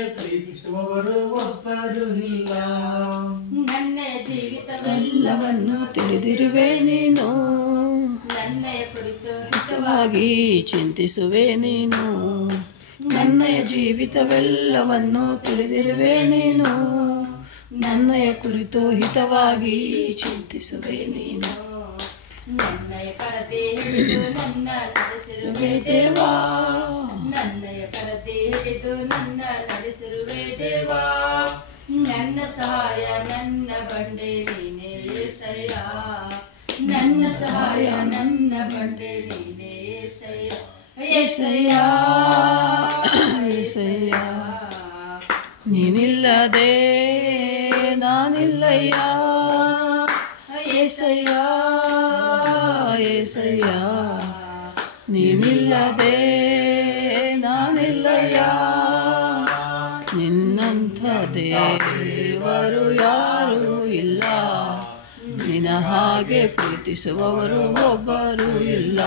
ಪ್ರೀತಿಸುವವರು ಒಬ್ಬರು ಇಲ್ಲ. ನನ್ನ ಜೀವಿತವೆಲ್ಲವನ್ನು ತಿಳಿದಿರುವೆ ನೀನು, ನನ್ನಯ ಕುರಿತು ಹಿತವಾಗಿ ಚಿಂತಿಸುವೆ ನೀನು. ನನ್ನಯ ಜೀವಿತವೆಲ್ಲವನ್ನು ತಿಳಿದಿರುವೆ ನೀನು, ನನ್ನಯ ಕುರಿತು ಹಿತವಾಗಿ ಚಿಂತಿಸುವೆ ನೀನು. ನನ್ನಯ ಕರತೆ ಹಿಡಿದು ನನ್ನ ನಡೆಸಿರುವೆ ದೇವಾ, ನನ್ನಯ ಕರತೆ ಹಿಡಿದು ನನ್ನ ನಡೆಸಿರುವೆ ದೇವಾ. ನನ್ನ ಸಹಾಯ ನನ್ನ ಬಂಡೆ ನೀನೇ యేసయ్య, ನನ್ನ ಸಹಾಯ ನನ್ನ ಬಂಡೆ ನೀನೇ యేసయ్య. యేసయ్య యేసయ్య, ನೀನಿಲ್ಲದೆ ನಾನಿಲ್ಲಯ್ಯ. యేసయ్య యేసయ్య, ನೀನಿಲ್ಲದೆ ನಾನಿಲ್ಲಯ್ಯ. ನಿನ್ನಂಥ ದೇವರು ಯಾರೂ ಇಲ್ಲ, ನಿನ್ನ ಹಾಗೆ ಪ್ರೀತಿಸುವವರು ಒಬ್ಬರು ಇಲ್ಲ.